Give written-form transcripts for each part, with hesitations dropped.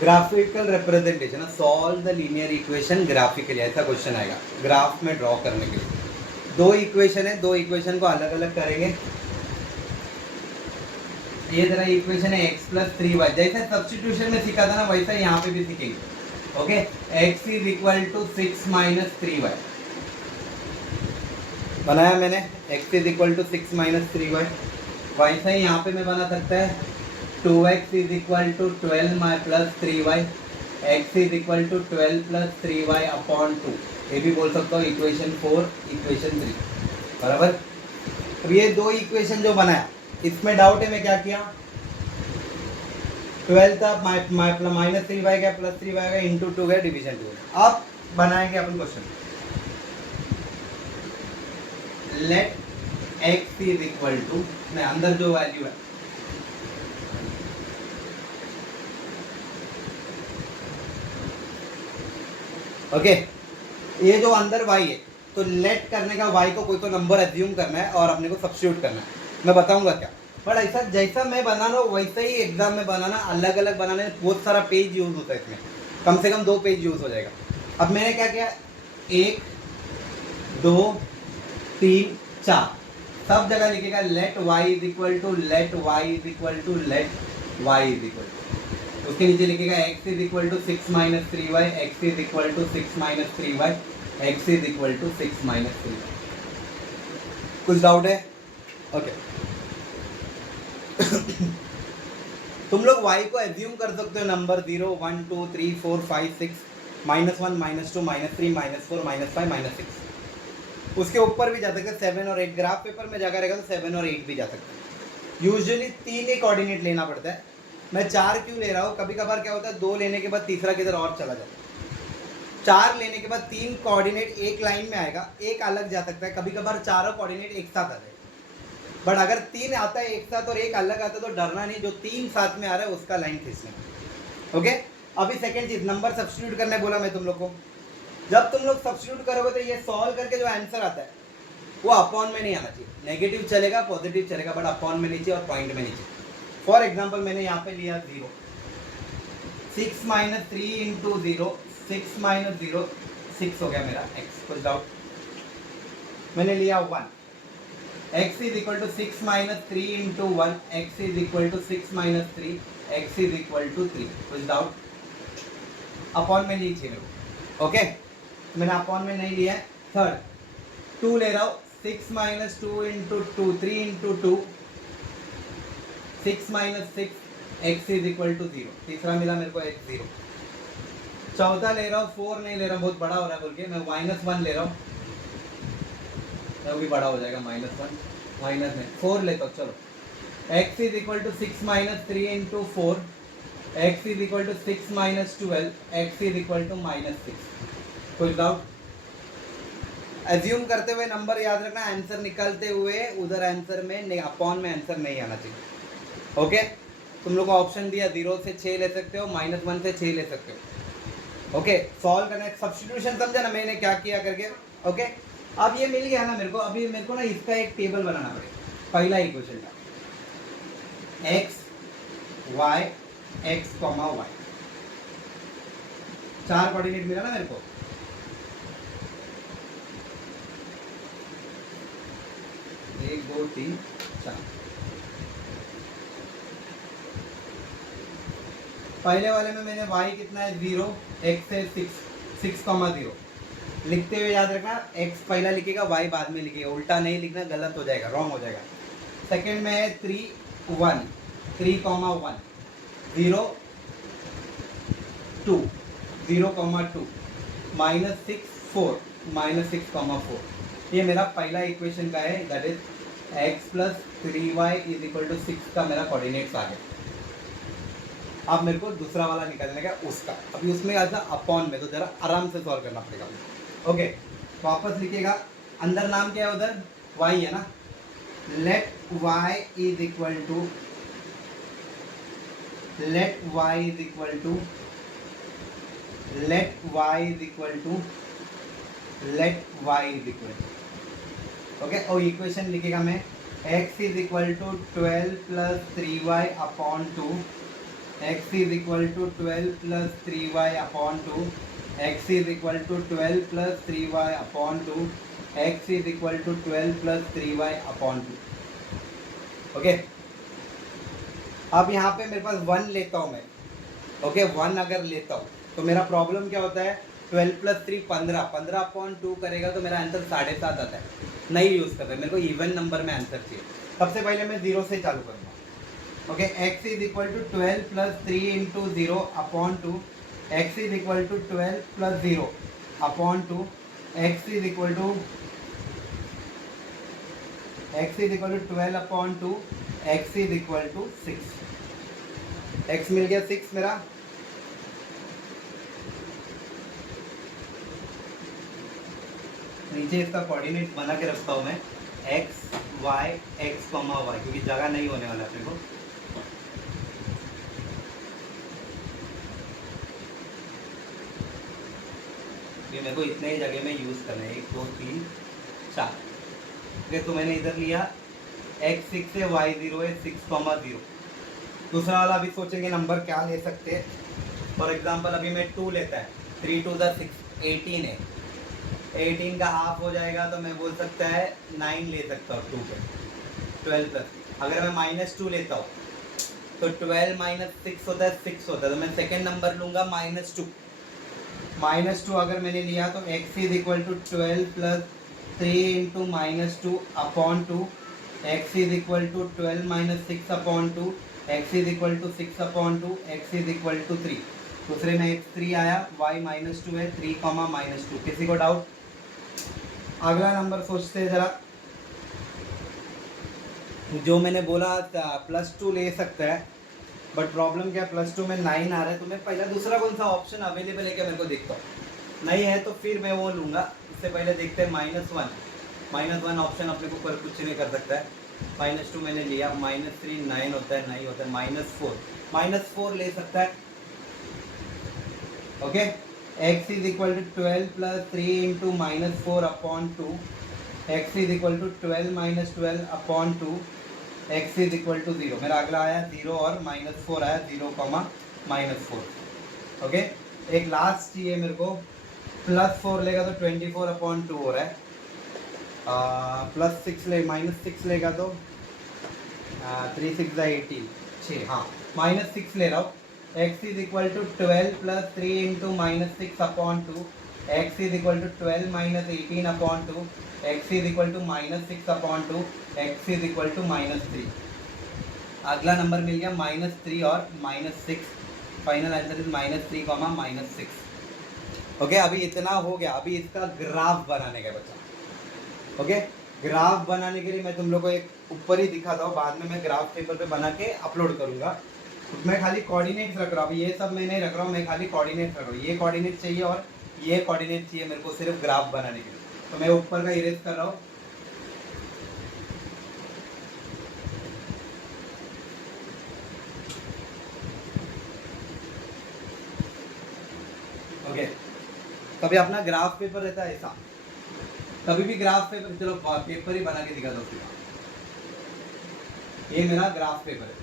Graphical representation, solve the linear equation graphically, ऐसा question आएगा graph में ड्रॉ करने के लिए। दो इक्वेशन है, दो इक्वेशन को अलग अलग करेंगे। ये जरा इक्वेशन है x प्लस 3y, जैसे सब्स्टिट्यूशन में सीखा था ना वैसा यहाँ पे भी सीखेंगे। Okay, x is equal to 6 minus 3y बनाया मैंने, x is equal to 6 minus 3y। वैसा ही यहाँ पे मैं बना सकता है 2x is equal to 12 plus 3y, x is equal to 12 plus 3y upon 2। ये भी बोल सकता हूँ इक्वेशन 4, इक्वेशन 3, बराबर। अब ये दो इक्वेशन जो बनाया, इसमें डाउट है मैं क्या किया, 12 था माइनस 3y का प्लस 3y का इंटू 2 का डिवीजन 2। अब बनाएंगे अपन question, let x is equal to, अंदर जो वैल्यू है ओके, ये जो अंदर y है तो लेट करने का y को कोई तो नंबर एज्यूम करना है और अपने को सब्स्टिट्यूट करना है। मैं बताऊंगा क्या, बट ऐसा जैसा मैं बना रहा हूँ वैसा ही एग्जाम में बनाना। अलग अलग बनाने में बहुत सारा पेज यूज होता है, इसमें कम से कम 2 पेज यूज हो जाएगा। अब मैंने क्या किया, 1 2 3 4 सब जगह लिखेगा let y is equal to, let y is equal to, let y is equal to, उसके नीचे लिखेगा x is equal to 6 minus 3y, x is equal to 6 minus 3y, x is equal to 6 minus 3y। कुछ doubt है? Okay तुम लोग y को assume कर सकते हो नंबर 0 1 2 3 4 5 6 -1 -2 -3 -4 -5 -6, उसके ऊपर भी जा सकते हैं 7 और 8। ग्राफ पेपर में जाकर रहेगा तो 7 और 8 भी जा सकते हैं। यूजुअली 3 ही कोऑर्डिनेट लेना पड़ता है, मैं 4 क्यों ले रहा हूँ, कभी कभार क्या होता है 2 लेने के बाद तीसरा किधर और चला जाता है। 4 लेने के बाद 3 कोऑर्डिनेट एक लाइन में आएगा, एक अलग जा सकता है, कभी कभार चारों कोऑर्डिनेट एक साथ आ जाए। बट अगर 3 आता है एक साथ और एक अलग आता है तो डरना नहीं, जो 3 साथ में आ रहा है उसका लाइन खींचना। ओके, अभी सेकंड चीज, नंबर सब्स्टिट्यूट करने बोला मैं तुम लोग को। जब तुम लोग सब्स्टिट्यूट करोगे तो ये सॉल्व करके जो आंसर आता है वो अपॉन में नहीं आना चाहिए। नेगेटिव चलेगा, पॉजिटिव चलेगा, बट अपॉन में नहीं चाहिए और पॉइंट में नहीं चाहिए। फॉर एग्जाम्पल मैंने यहाँ पे लिया 0, 6 माइनस 3 इंटू 0, 6 माइनस 0 6 हो गया मेरा x। कुछ डाउट? मैंने लिया 1, x is equal to 6 minus 3 into 1, x is equal to 6 minus 3, x is equal to 3। कुछ डाउट? अपॉन में नहीं चाहिए मेरे को। ओके, मैंने अपॉन में नहीं लिया है। थर्ड 2 ले रहा हूँ, 6 minus 2 into 2, 3 into 2, 6 minus 6, x is equal to 0। तीसरा मिला मेरे को x 0। चौथा ले रहा हूँ, 4 नहीं ले रहा हूँ, बहुत बड़ा हो रहा है बोल के मैं -1 ले रहा हूँ, वो भी बड़ा हो जाएगा -1, माइनस में 4 लेता हूँ। चलो, x is equal to 6 minus 3 into 4, x is equal to 6 minus 12, x is equal to -6। कुछ डाउट? एज्यूम करते हुए नंबर याद रखना, आंसर निकालते हुए उधर आंसर में अपॉन में आंसर नहीं आना चाहिए। ओके, तुम लोग को ऑप्शन दिया 0 से 6 ले सकते हो, -1 से 6 ले सकते हो। ओके, सॉल्व करना है, सब्स्टिट्यूशन समझा ना मैंने क्या किया करके। ओके, अब ये मिल गया ना मेरे को, अभी मेरे को ना इसका एक टेबल बनाना पड़ेगा। पहला इक्वेशन का x y x, y 4 coordinate मिला ना मेरे को। एक 2 3 4, पहले वाले में मैंने y कितना है 0, x है 6, 0 लिखते हुए याद रखना, x पहला लिखेगा y बाद में लिखेगा, उल्टा नहीं लिखना, गलत हो जाएगा, रॉन्ग हो जाएगा। सेकंड में है 3 1, 3 1 0 2, 0 2 -6 4, -6 4। ये मेरा पहला इक्वेशन का है, that is x plus 3y is equal to 6 का मेरा कोऑर्डिनेट्स आ गया। अब मेरे को दूसरा वाला निकालने का उसका, अभी उसमें आता अपॉन में, तो जरा आराम से सॉल्व करना पड़ेगा। ओके, वापस लिखिएगा, अंदर नाम क्या है, उधर y है ना। Let y is equal to, let y is equal to, let y is equal to, let y is equal to. Okay, और इक्वेशन लिखेगा मैं x is equal to 12 plus 3y upon 2, x is equal to 12 plus 3y upon 2, x is equal to 12 plus 3y upon 2, x is equal to 12 plus 3y upon 2। Okay, अब यहाँ पे मेरे पास 1 लेता हूँ मैं। ओके, 1 अगर लेता हूँ तो मेरा प्रॉब्लम क्या होता है, 12 प्लस 3 15, 15 अपॉन 2 करेगा तो मेरा आंसर 7.5 आता है। नहीं यूज़ कर रहे, मेरे को इवन नंबर में आंसर चाहिए। सबसे पहले मैं 0 से चालू करूँगा। Okay, x is equal to 12 plus 3 into 0 upon 2, x is equal to 12 plus 0 upon 2, x is equal to 12 upon 2, x is equal to 6। x मिल गया 6 मेरा। नीचे इसका कोऑर्डिनेट बना के रखता हूँ मैं, x y x comma y, क्योंकि जगह नहीं होने वाला अपने को। ये मेरे को इतने ही जगह में यूज़ करना है, 1 2 3 4। ओके, तो मैंने इधर लिया x 6 है, y 0 है, 6 कॉमा 0। दूसरा वाला अभी सोचेंगे नंबर क्या ले सकते हैं। फॉर एग्जांपल अभी मैं 2 लेता है, 3 2 द 6 18 है, 18 का हाफ हो जाएगा तो मैं बोल सकता है 9 ले सकता हूँ 2 पे, 12 प्लस। अगर मैं -2 लेता हूँ तो 12 माइनस 6 होता है, 6 होता है, तो मैं सेकेंड नंबर लूँगा -2। -2 अगर मैंने लिया तो x is equal to 12 plus 3 into -2 upon 2, x is equal to 12 minus 6 upon 2, x is equal to 6 upon 2, x is equal to 3। दूसरे में x 3 आया, y -2 है, 3 कॉमा -2। किसी को डाउट? अगला नंबर सोचते हैं जरा। जो मैंने बोला +2 ले सकता है, बट प्रॉब्लम क्या, +2 में 9 आ रहा है, तो मैं पहला दूसरा कौन सा ऑप्शन अवेलेबल है क्या मेरे को देखता हूँ। नहीं है तो फिर मैं वो लूँगा। इससे पहले देखते हैं -1 ऑप्शन अपने को पर कुछ नहीं कर सकता है। -2 मैंने लिया, -3 9 होता है, नहीं होता है, -4 ले सकता है। Okay, x is equal to 12 plus 3 into -4 upon 2, x is equal to 12 minus 12 upon 2, x is equal to 0। मेरा अगला आया 0 और -4 आया, 0 कॉमा -4। ओके, एक लास्ट चाहिए मेरे को, +4 लेगा तो 24 अपॉन 2 हो रहा है, -6 लेगा तो 3 6 18 6, हाँ -6 ले रहा हूँ। x is equal to 12 plus 3 into -6 upon 2, x is equal to 12 minus 18 upon 2, x is equal to -6 upon 2, x is equal to -3। अगला नंबर मिल गया -3 और -6। Final answer is -3 comma -6। Okay, अभी इतना हो गया। अभी इसका ग्राफ बनाने का बचा। ओके, ग्राफ बनाने के लिए मैं तुम लोग को एक ऊपर ही दिखाता हूँ, बाद में मैं ग्राफ पेपर पे बना के अपलोड करूँगा। मैं खाली कोऑर्डिनेट्स रख रहा हूँ, अभी ये सब मैं नहीं रख रहा हूँ, मैं खाली कोऑर्डिनेट्स रख रहा हूँ। ये कोऑर्डिनेट चाहिए और ये कोऑर्डिनेट चाहिए मेरे को सिर्फ ग्राफ बनाने के लिए, तो मैं ऊपर का इरेज कर रहा हूँ। ओके, कभी अपना ग्राफ पेपर रहता है ऐसा, कभी भी ग्राफ पेपर, चलो पेपर ही बना के दिखा दो। ये मेरा ग्राफ पेपर है।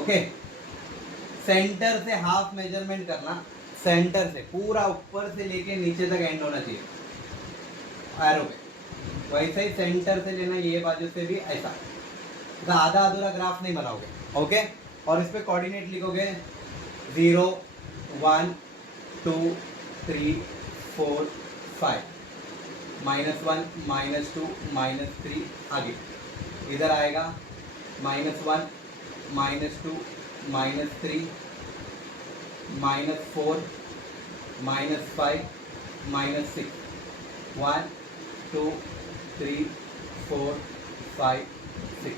ओके, सेंटर से हाफ मेजरमेंट करना, सेंटर से पूरा ऊपर से लेके नीचे तक एंड होना चाहिए एरो पे। वैसे ही सेंटर से लेना, ये बाजू से भी ऐसा, आधा अधूरा ग्राफ नहीं बनाओगे। ओके, और इस पे कोऑर्डिनेट लिखोगे 0 1 2 3 4 5, -1 -2 -3, आगे इधर आएगा -1 -2 -3 -4 -5 -6, 1 2 3 4 5 6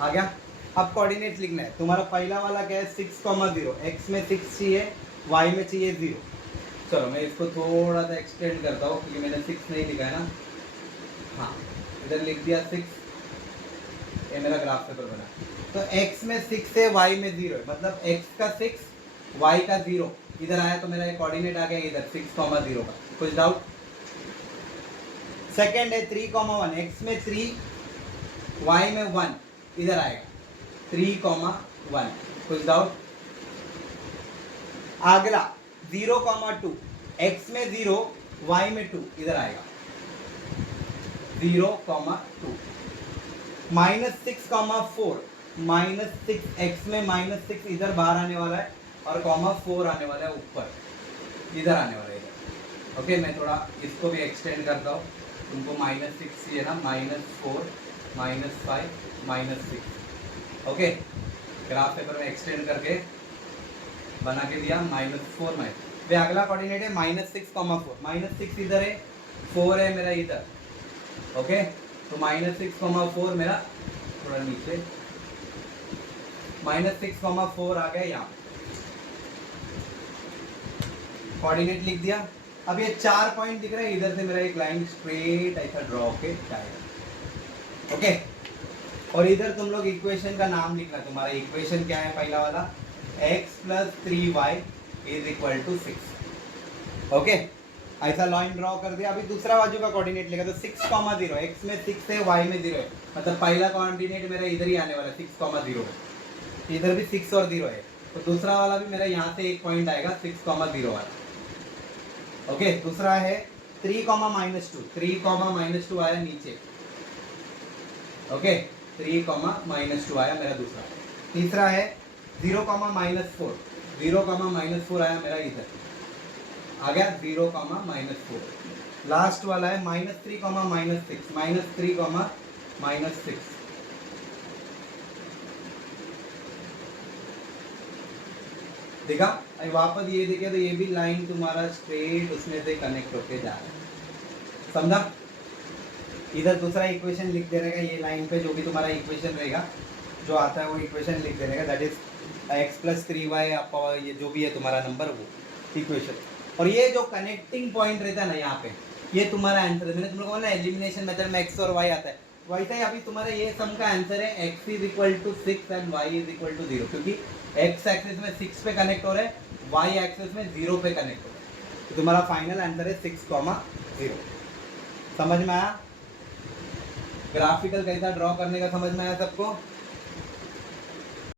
आ गया। अब कोऑर्डिनेट लिखना है। तुम्हारा पहला वाला क्या है, 6,0, x में 6 चाहिए, y में चाहिए 0। चलो मैं इसको थोड़ा सा एक्सटेंड करता हूँ, क्योंकि मैंने 6 नहीं लिखा है ना। हाँ, इधर लिख दिया 6, ये मेरा ग्राफ पेपर बना। तो x में 6 है, y में 0 है, मतलब x का 6 y का 0 इधर आया, तो मेरा एक कोऑर्डिनेट आ गया इधर 6,0 का। कुछ डाउट? सेकंड है 3,1, x में 3 y में 1 इधर आएगा 3,1। कुछ डाउट? अगला 0,2, x में 0 y में 2 इधर आएगा 0,2 -6,4 -6 x में -6 इधर बाहर आने वाला है और ,4 आने वाला है ऊपर इधर आने वाला है इधर। ओके मैं थोड़ा इसको भी एक्सटेंड करता हूँ, तुमको -6 चाहिए ना, -4 -5 -6। ओके ग्राफ पेपर में एक्सटेंड करके बना के दिया -4 में। वे अगला कोऑर्डिनेट है -6,4 -6 इधर है, 4 है मेरा इधर। ओके तो -6,4 मेरा थोड़ा नीचे -6,4 आ गया यहाँ, कोऑर्डिनेट लिख दिया। अब ये 4 पॉइंट दिख रहे हैं, इधर से मेरा एक लाइन स्ट्रेट ऐसा ड्रॉ के जाएगा। ओके और इधर तुम लोग इक्वेशन का नाम लिखना, तुम्हारा इक्वेशन क्या है पहला वाला, x + 3y = 6। ओके ऐसा लाइन ड्रॉ कर दिया। अभी दूसरा बाजू का कोऑर्डिनेट लेगा तो 6,0, x में 6 है y में 0 है, मतलब पहला कोऑर्डिनेट मेरा इधर ही आने वाला है 6,0, इधर भी 6 और 0 है, तो दूसरा वाला भी मेरा यहाँ से एक पॉइंट आएगा 6,0 वाला। ओके दूसरा है 3, -2, 3, -2 आया नीचे। ओके 3, -2 आया मेरा दूसरा। तीसरा है 0, -4, 0, -4 आया मेरा इधर, आ गया 0, -4। लास्ट वाला है -3, -6, -3, -6। देखा अभी वापस ये देखे तो ये भी लाइन तुम्हारा स्ट्रेट उसमें से कनेक्ट होके जा रहा है, समझा। इधर दूसरा इक्वेशन लिख देने का, ये लाइन पे जो भी तुम्हारा इक्वेशन रहेगा जो आता है वो इक्वेशन लिख देने का, दैट इज x + 3y आपका ये जो भी है तुम्हारा नंबर वो इक्वेशन। और ये जो कनेक्टिंग पॉइंट रहता है ना यहाँ पे, ये तुम्हारा आंसर है। मैंने तुम लोगों को ना एलिमिनेशन मेथड में x और y आता है, वैसा ही अभी तुम्हारा ये सम का आंसर है x = 6 एंड y = 0, क्योंकि x एक्सिस में 6 पे कनेक्ट हो रहा है, y एक्सिस में 0 पे कनेक्ट हो रहा है, तो तुम्हारा फाइनल आंसर है 6,0। समझ में आया? ग्राफिकल कैसा ड्रॉ करने का समझ में आया सबको?